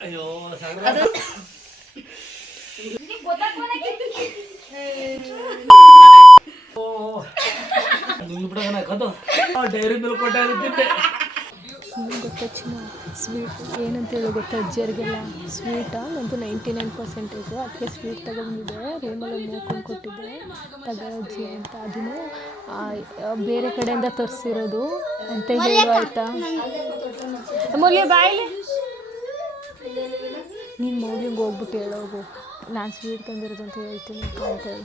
ಅಯ್ಯೋ ಸಣ್ಣ ನಿಂಬಿಡಗನ ಕದು dairy milk ಕೊಟ್ಟೆ ತಿಂದೆ ಗೊತ್ತಾ ಚಿನ್ನ? ಸ್ವೀಟ್ ಏನಂತ ಹೇಳೋ ಗೊತ್ತಾ? ಅಜ್ಜಿಯರಿಗೆಲ್ಲ ಸ್ವೀಟಾ ನಂದು ನೈಂಟಿ ನೈನ್ ಪರ್ಸೆಂಟೇಜು ಅದಕ್ಕೆ ಸ್ವೀಟ್ ತಗೊಂಡಿದ್ದೆ. ರೂಮಲ್ಲಿ ನೋಡ್ಕೊಂಡು ಕೊಟ್ಟಿದ್ದೆ. ತಗೋ ಅಜ್ಜಿ ಅಂತ. ಅದನ್ನು ಬೇರೆ ಕಡೆಯಿಂದ ತರಿಸಿರೋದು. ಅಂತ ಹೇಳು ಆಯ್ತಾ? ಮೌಲ್ಯ ಬಾಯಿ. ನೀನು ಮೌಲ್ಯಂಗೆ ಹೋಗ್ಬಿಟ್ಟು ಹೇಳೋಗು. ನಾನು ಸ್ವೀಟ್ ತಂದಿರೋದು ಅಂತ ಹೇಳ್ತೀನಿ ಅಂತ ಹೇಳು.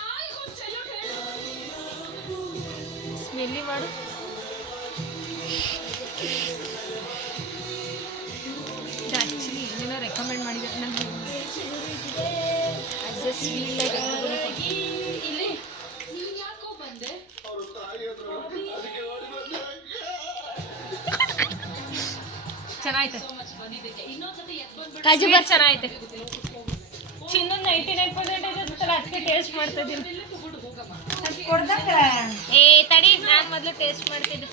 ಸ್ಮೆಲ್ಲಿ ಮಾಡು? ಆ್ಯಕ್ಚುಲಿ ಏನೇನೋ ರೆಕಮೆಂಡ್ ಮಾಡಿದ್ದಾರೆ ನನಗೆ as a sweet ಚೆನ್ನಾಯ್ತೆ. Kaju bar ಚೆನ್ನಾಗೈತೆ ಚಿನ್ನ ನೈಂಟಿ ನೈನ್ ಪರ್ಸೆಂಟೇಜ್ ಇರುತ್ತಲ್ಲ ಅದಕ್ಕೆ ಟೇಸ್ಟ್ ಮಾಡ್ತಾ ಇದ್ದೀನಿ. ಏ ತಡಿ ನಾನು ಮೊದಲು ಟೇಸ್ಟ್ ಮಾಡ್ತಿದ್ದೆ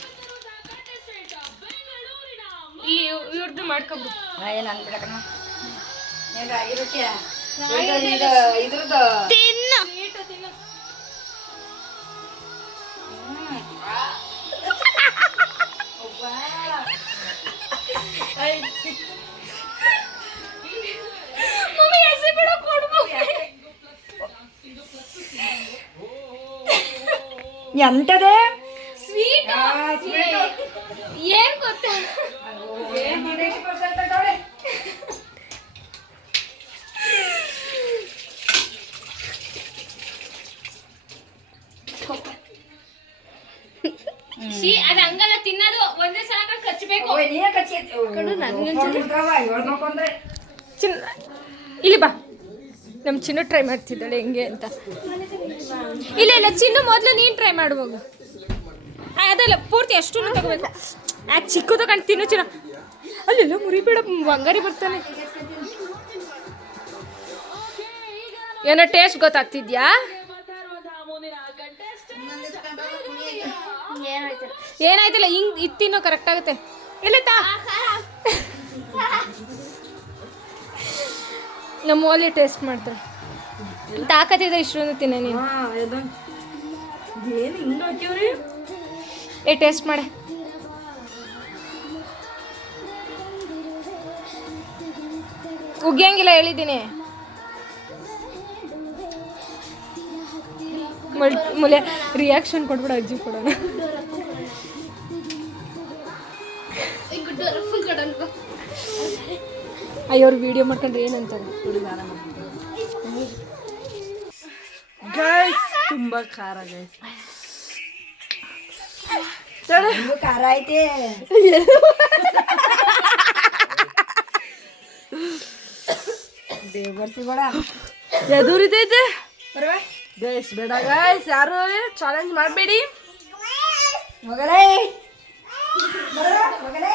ಇಲ್ಲಿ ಇವ್ರದ್ದು ಮಾಡ್ಕೊಬಿಡು. ಏನು ಅನ್ಬಿಡಕಮ್ಮ ರಾಗಿ ಇದು ಇದ್ರದ್ದು ತಿನ್ನು. ಮಮ್ಮಿ ಎಂತದೇ? ಸ್ವೀಟ್ ಏನ್ ಗೊತ್ತಾ? ಶಿ ಅದ ಹಂಗಲ್ಲ ತಿನ್ನೋದು ಒಂದೇ ಸಲ ಕಚ್ಚಬೇಕು ನೀನೇ ಕಚ್ಚಿ ಚಿನ್ನ ಇಲ್ಲಿ ಬಾ. ನಮ್ಮ ಚಿನ್ನು ಟ್ರೈ ಮಾಡ್ತಿದ್ದಾಳೆ ಹೆಂಗೆ ಅಂತ. ಇಲ್ಲ ಇಲ್ಲ, ಚಿನ್ನು ಮೊದಲು ನೀನು ಟ್ರೈ ಮಾಡುವಾಗ ಅದಲ್ಲ, ಪೂರ್ತಿ ಅಷ್ಟು ತಗೋಬೇಕು. ಆ ಚಿಕ್ಕ ತಗೊಂಡು ತಿನ್ನು, ಚಿನ್ನ. ಅಲ್ಲೆಲ್ಲ ಮುರಿಬೇಡ ಬಂಗಾರಿ ಬರ್ತಾನೆ. ಏನೋ ಟೇಸ್ಟ್ ಗೊತ್ತಾಗ್ತಿದ್ಯಾ? ಏನಾಯ್ತಲ್ಲ, ಹಿಂಗ್ ಇತ್ತಿನ್ನೂ ತಿನ್ನೋ ಕರೆಕ್ಟ್ ಆಗುತ್ತೆ. ಇಲ್ಲ, ತಾ. ನಮ್ಮ ಅಲ್ಲಿ ಟೇಸ್ಟ್ ಮಾಡ್ತಾರೆ. ತಾಕತ್ತಿದೆ ಇಷ್ಟೊಂದು ತಿನ್ನ ನೀನು. ಏನು ಹಿಂಗೆ ಹಾಕಿವ್ರಿ ಏ ಟೇಸ್ಟ್ ಮಾಡೆ. ಉಗಿಯಂಗಿಲ್ಲ ಹೇಳಿದ್ದೀನಿ. ಮಲ್- ಮುಲೆ ರಿಯಾಕ್ಷನ್ ಕೊಡ್ಬಿಡ ಅಜ್ಜಿ ಕೊಡೋಣ. ಅಯ್ಯೋ ಅವ್ರು ವಿಡಿಯೋ ಮಾಡ್ಕೊಂಡ್ರೆ ಏನಂತಾರೆ? ಗೈಸ್ ತುಂಬಾ ಖಾರ ಗೈಸ್ ಖಾರ ಐತೆ. ದೇವರ್ಸಿ ಬೇಡ ಎದುರಿದೈತೆ ಗೈಸ್ ಬೇಡ ಗೈಸ್ ಯಾರು ಚಾಲೆಂಜ್ ಮಾಡಬೇಡಿ. ಮಗಳೇ. ಮಗಳೇ.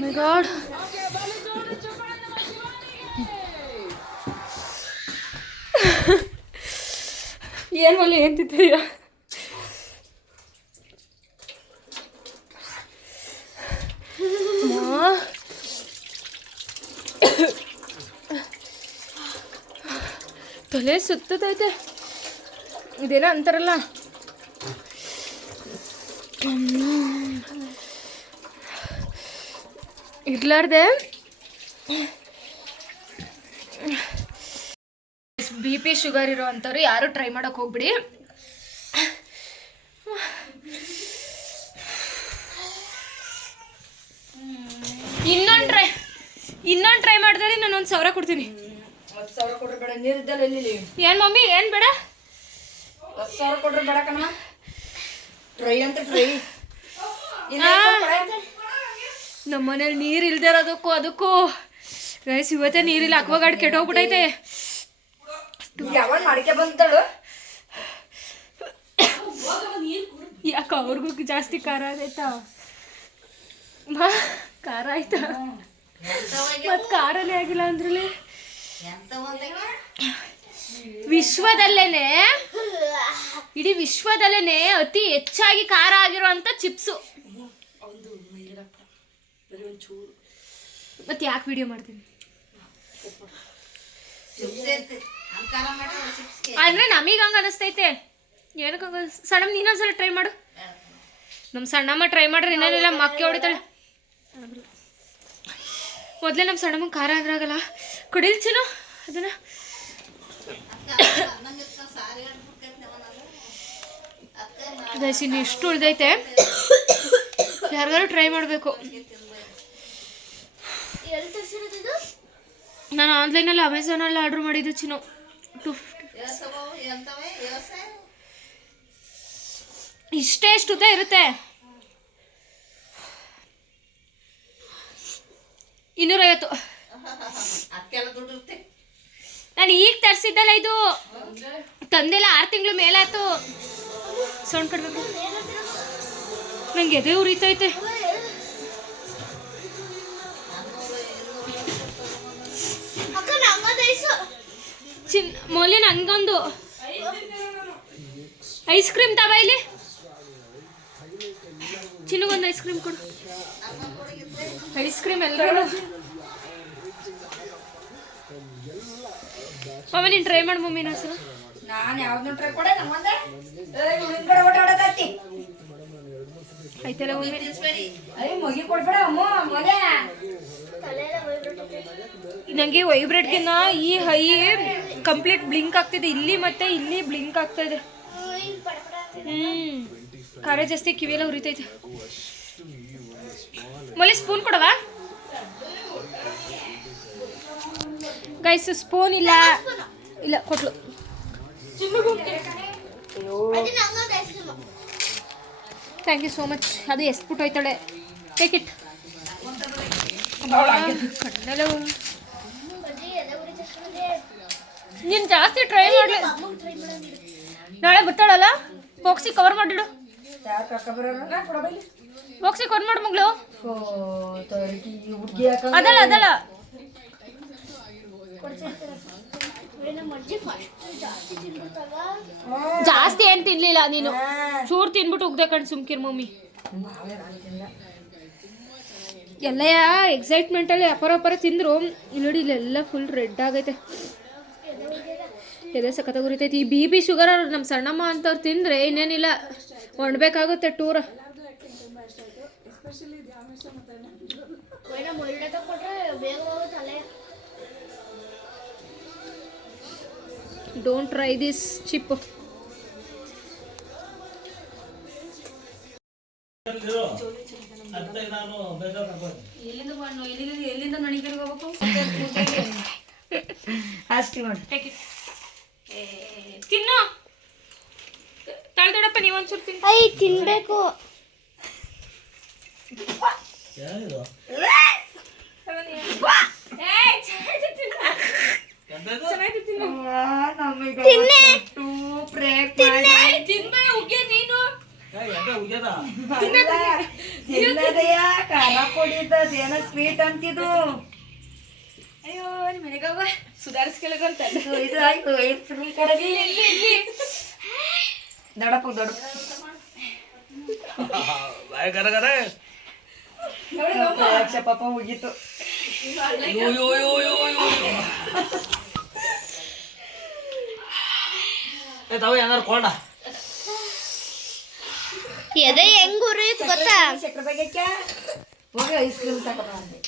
ಮೈ ಗಾಡ್ ಏನು ಅಲ್ಲಿ ಹೇಳ್ತಿದ್ದೀರಾ? ತಲೆ ಸುತ್ತದೈತೆ ಇದೇನೋ ಅಂತಾರಲ್ಲ. ಇರ್ಲಾರ್ದೆ. ಬಿ ಪಿ ಶುಗರ್ ಇರೋ ಅಂಥವ್ರು ಯಾರು ಟ್ರೈ ಮಾಡೋಕೆ ಹೋಗ್ಬಿಡಿ. ಇನ್ನೊಂದು ಟ್ರೈ ಇನ್ನೊಂದು ಟ್ರೈ ಮಾಡಿದ್ರೆ ನಾನು ಒಂದು ಸಾವಿರ ಕೊಡ್ತೀನಿ. ಹತ್ತು ಸಾವಿರ ಬೇಡ ನೀರಿದ್ದಲ್ಲ ಎಲ್ಲಿ ಏನು ಮಮ್ಮಿ ಏನು ಬೇಡ? ಹತ್ತು ಸಾವಿರ ಕೊಡ್ರಿ ಬೇಡ ಕಣ ಟ್ರೈ ಅಂತ ಟ್ರೈ ನಮ್ಮ ಮನೇಲಿ ನೀರು ಇಲ್ದೇ ಇರೋದಕ್ಕೂ ಅದಕ್ಕೂ. ಗೈಸ್ ಇವತ್ತೇ ನೀರಿಲ್ಲ ಅಕ್ವಾಗಾರ್ಡ್ ಕೆಟ್ಟೋಗ್ಬಿಟ್ಟೈತೆ ಯಾವಾಗ ಮಾಡಿಕೆ ಬಂತಳು ಯಾಕ ಅವ್ರಿಗೂ ಜಾಸ್ತಿ ಖಾರ ಆಗೈತಾ? ಮಾ ಖಾರ ಆಯ್ತಾ? ಮತ್ತೆ ಖಾರನೇ ಆಗಿಲ್ಲ ಅಂದ್ರಲ್ಲಿ? ವಿಶ್ವದಲ್ಲೇನೆ? ಇಡೀ ವಿಶ್ವದಲ್ಲೇನೆ ಅತಿ ಹೆಚ್ಚಾಗಿ ಖಾರ ಆಗಿರುವಂತ ಚಿಪ್ಸು. ಮತ್ತೆ ಯಾಕೆ ವಿಡಿಯೋ ಮಾಡ್ತೀನಿ? ಅಂದ್ರೆ ನಮಗ್ ಹಂಗ ಅನಿಸ್ತೈತೆ. ಏನಕ್ಕೆ ಹಂಗ ಸಣ್ಣಮ್ಮ ನೀನೊಂದ್ಸಲ ಟ್ರೈ ಮಾಡು. ನಮ್ಮ ಸಣ್ಣಮ್ಮ ಟ್ರೈ ಮಾಡ್ರೆ ಇನ್ನೇನಿಲ್ಲ ಮಕ್ಕಿ ಹೊಡಿತಾಳೆ. ಮೊದಲೇ ನಮ್ಮ ಸಣ್ಣಮ್ಮ ಖಾರ ಅದ್ರಾಗಲ್ಲ. ಕುಡಿಲ್ ಅದನ್ನ. ಇನ್ನು ಇಷ್ಟು ಉಳ್ದೈತೆ. ಯಾರಿಗಾರು ಟ್ರೈ ಮಾಡಬೇಕು. ನಾನು ಆನ್ಲೈನಲ್ಲಿ ಅಮೆಝಾನಲ್ಲಿ ಆರ್ಡ್ರ್ ಮಾಡಿದ್ದು ಚಿನ್ನು ಟು ಇಷ್ಟೇ ಎಷ್ಟು ಉದ್ದ ಇರುತ್ತೆ. ಇನ್ನೂರೈವತ್ತು ನಾನು ಈಗ ತರಿಸಿದ್ದಲ್ಲ ಇದು? ತಂದೆಲ್ಲ ಆರು ತಿಂಗಳು ಮೇಲಾಯ್ತು. ಸೌಂಡ್ ಕಡ್ಬೇಕು. ನಂಗೆ ಎದೆ ಉರಿತೈತೆ. ಚಿನ್ ಮೊಲಿನ ಹಂಗೊಂದು. ಐಸ್ ಕ್ರೀಮ್ ತವ ಇಲ್ಲಿ. ಚಿನ್ನಗೊಂದು ಐಸ್ ಕ್ರೀಮ್ ಕೊಡು. ಐಸ್ ಕ್ರೀಮ್ ಎಲ್ಲರೂ ಮಮ್ಮಿ ನೀನು ಟ್ರೈ ಮಾಡು ಮಮ್ಮಿ ಇನ್ನೊಂದ್ಸಲ. ನಾನು ಯಾವ್ದನ್ನ ಟ್ರೈ ಕೊಡೆ ನಮ್ಮಂದೆ? ಐತಲ್ಲ ಮಮ್ಮಿ ಅಯ್ಯ ಮಗಿ ಕೊಡ್ಬೇಡ ಅಮ್ಮ ನನಗೆ ವೈಬ್ರೇಟ್ಗಿನ್ನ ಈ ಹೈ ಕಂಪ್ಲೀಟ್ ಬ್ಲಿಂಕ್ ಆಗ್ತಿದೆ. ಇಲ್ಲಿ ಮತ್ತೆ ಇಲ್ಲಿ ಬ್ಲಿಂಕ್ ಆಗ್ತಾ ಇದೆ. ಹ್ಮ್. ಖಾರ ಜಾಸ್ತಿ ಕಿವಿಯೆಲ್ಲ ಉರಿತೈತೆ. ಮೊಲೆ ಸ್ಪೂನ್ ಕೊಡವಾ? ಗೈಸ್ ಸ್ಪೂನ್ ಇಲ್ಲ. ಇಲ್ಲ ಕೊಟ್ಲು. ಥ್ಯಾಂಕ್ ಯು ಸೋ ಮಚ್ ಅದು ಎಸ್ಬಿಟ್ಟು ಹೋಯ್ತಾಳೆ ಟೇಕ್ ಇಟ್ ಕಣ್ಣೆಲ್ಲ ನೀನು ಜಾಸ್ತಿ ಟ್ರೈ ಮಾಡಲಿ. ನಾಳೆ ಬರ್ತಾಳಲ್ಲ ಬಾಕ್ಸಿಗೆ ಕವರ್ ಮಾಡಿಡು. ಬಾಕ್ಸಿಗೆ ಕವರ್ ಮಾಡು ಮಗಳು. ಅದಲ್ಲ ಅದಲ್ಲ. ಜಾಸ್ತಿ ಏನು ತಿನ್ಲಿಲ್ಲ ನೀನು? ಚೂರ್ ತಿನ್ಬಿಟ್ಟು ಉಗ್ದೆ ಕಣ್ ಸುಮ್ಕಿರ್ ಮಮ್ಮಿ. ಎಲ್ಲ ಎಕ್ಸೈಟ್ಮೆಂಟಲ್ಲಿ ಅಪರ ಅಪರ ತಿಂದ್ರು. ಇಲ್ಲಿ ನೋಡಿ ಇಲ್ಲೆಲ್ಲ ಫುಲ್ ರೆಡ್ ಆಗೈತೆ. ಎದೆ ಸಖತ್ತಾಗಿ ಉರಿತೈತಿ. ಈ ಬಿ ಬಿ ಶುಗರ್ ನಮ್ಮ ಸಣ್ಣಮ್ಮ ಅಂತವ್ರು ತಿಂದರೆ ಇನ್ನೇನಿಲ್ಲ. ಒಣ್ಬೇಕಾಗುತ್ತೆ tour don't try this chip ತಿನ್ನು. ತಳ್ದೊಡಪ್ಪ ನೀವೊಂಚೂರು ತಿನ್ ಐ ತಿನ್ಬೇಕು. ಯಾರಿದು? ಏ, ಖಾರ ಕೊಡಿತದ ಏನ ಸ್ವೀಟ್ ಅಂತಿದು. ಅಯ್ಯೋ ನಿಮ್ಮ ಮನೆಗವ್ವ ಸುಧಾರಿಸ್ಕೊಳ್ಳೋದಂತ. ಇದು ಇದು ಆಯ್ತು ಐದು ಫಿಲ್ಮ್ ಕಡೆಗೆ ದೊಡಪ ದೊಡಪ ಬಾಯ್ ಕರ ಕರ. ಲಕ್ಷ ಪಾಪ ಮುಗೀತು ಯೋ ಯೋ ಯೋ ಯೋ ಯೋ ಏ ತಾವು ಏನಾರು ಎದೆ ಹೆಂಗ್ ಉರಿಯುತ್ತೆ ಗೊತ್ತಾ ಹೋಗಿ ಐಸ್ ಕ್ರೀಮ್ ತಗೊಂಡು ಬಂದೆ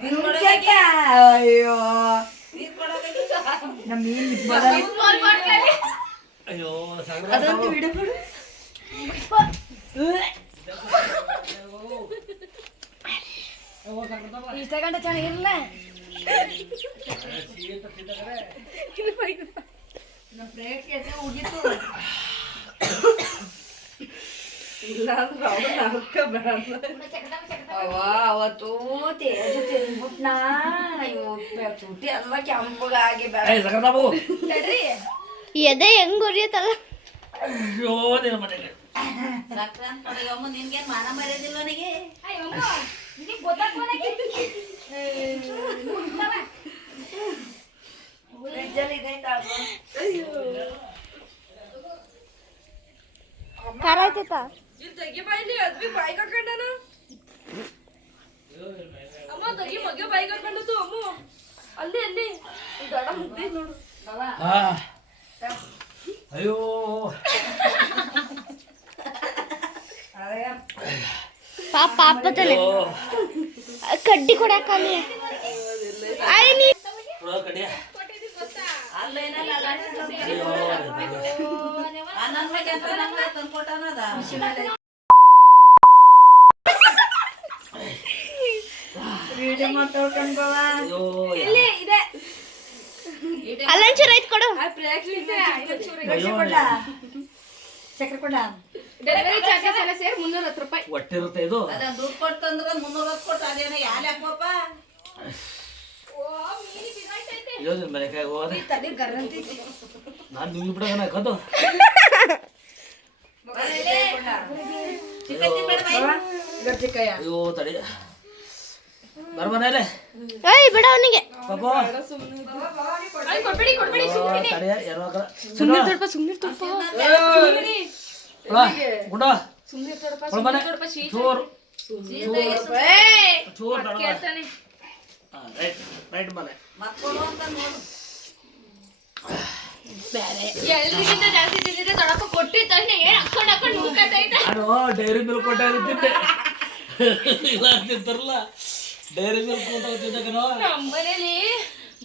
ಇವ್ನ್ಗ್ಯಾಕೆ? ಅಯ್ಯೋ ನಮ್ಮ ಮೀನ್ ಬರಲ್ಲ. ಅಯ್ಯೋ ಅದಂತೂ ಬಿಡಬೇಡ ಇಷ್ಟ ಗಂಟೆ ಚೆನ್ನಾಗಿರಲ್ಲ ಅವತ್ತು ತೇಜು ಅಯ್ಯೋ ತುಟಿ ಎಲ್ಲ ಕೆಂಪಗಾಗಿ ಬೇಡ ಎದೆ ಹೆಂಗ್ ಉರಿಯುತ್ತಲ್ಲ? ಅಯ್ಯೋ ನಿನ್ನ ಮನೆಗೆ. ನಿನ್ಗೆ ಮಾನ ಮರ್ಯಾದಿಲ್ಲ ಇದೆ ಅಯ್ಯೋ. ಪಾಪ ಅಯ್ಯೋ. ಕಡ್ಡಿ ಕೊಡಕ್ಕಲ್ಲಿ ನೀ ಅಯ್ಯೋ ಮಾಡ್ತಾಳ್ಕೊಂಡ್ ಬಾವ ಅಯ್ಯೋ ಅಲ್ಲೊಂಚೂರು ಐತ್ ಕೊಡು. ಚಕ್ರ ಕೊಡ ಡೆಲಿವರಿ ಚಾರ್ಜಸ್ ಎಲ್ಲ ಸೇರಿ ಮುನ್ನೂರ ಹತ್ತು ರೂಪಾಯಿ. ಒಟ್ಟಿರುತ್ತೆ ಇದು? ಅದ ದುಡ್ಡು ಅಂದ್ರೆ ಮುನ್ನೂರ ಹತ್ತು ಕೊಟ್ಟು ಅದೇನೋ ಯಾಲೆ ಹಾಕೋಪ ಅಯ್ಯೋ ನಿನ್ನ ಮನೆಗೆ ಹೋದೆ ತಲೆ ಗರ್ರಂತೈತಿ. ನಾನು ನಿಮ್ಗೆ ಬಿಡೋಣ ಕದು ಅಯ್ಯೋ ತಡಿ. ಬರ ಮನೇಲೆ ಏಯ್ ಬಿಡ ಅವನಿಗೆ. ಪಾಪ ಕೊಡ್ಬೇಡಿ ಕೊಡ್ಬೇಡಿ ತಡಿಯ ಯಾರೋ ಹಾಕಲ್ಲ. ಸುಮ್ಮನೆ ತಡಪ ಸುಮ್ಮನೆ ತಡಪ. ಬಾ, ಗುಂಡ. ಸುಮ್ಮನೆ ತಡಪ ಕೊಡು ಮನೆ. ಚೂರು. ಚೂರು. ಕೇಳ್ತಾನೆ ರೈಟ್ ರೈಟ್ ಮಕ್ಕಳು ಅಂತ ನೋಡು. ಜಾಸ್ತಿ ಡೈರಿ ಮಿಲ್ಕ್ ಕೊಟ್ಟೆ ಇಲ್ಲ ಡೈರಿ ಮಿಲ್ಕ್ ಅಂತ ತಿನ್ನಕನೋ ನಮ್ಮನೇಲಿ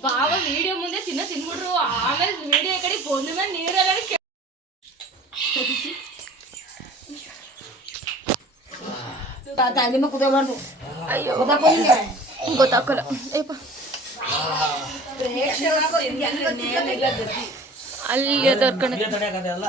ಬಾವ ವಿಡಿಯೋ ಮುಂದೆ ತಿನ್ನ ತಿನ್ಬಿಟ್ರು. ಆಮೇಲೆ ವಿಡಿಯೋ ಕಡೆ ಬಂದ ಮೇಲೆ ನೀರೆಲ್ಲ ನಿಮ್ಮ ಕುದಬಾರ್ದು ಅಯ್ಯೋ. ಕುದಕೊಂಡಿಗೆ ಗೊತ್ತಾಗಲ್ಲ ಅಲ್ಲಿ ಅಲ್ಲ?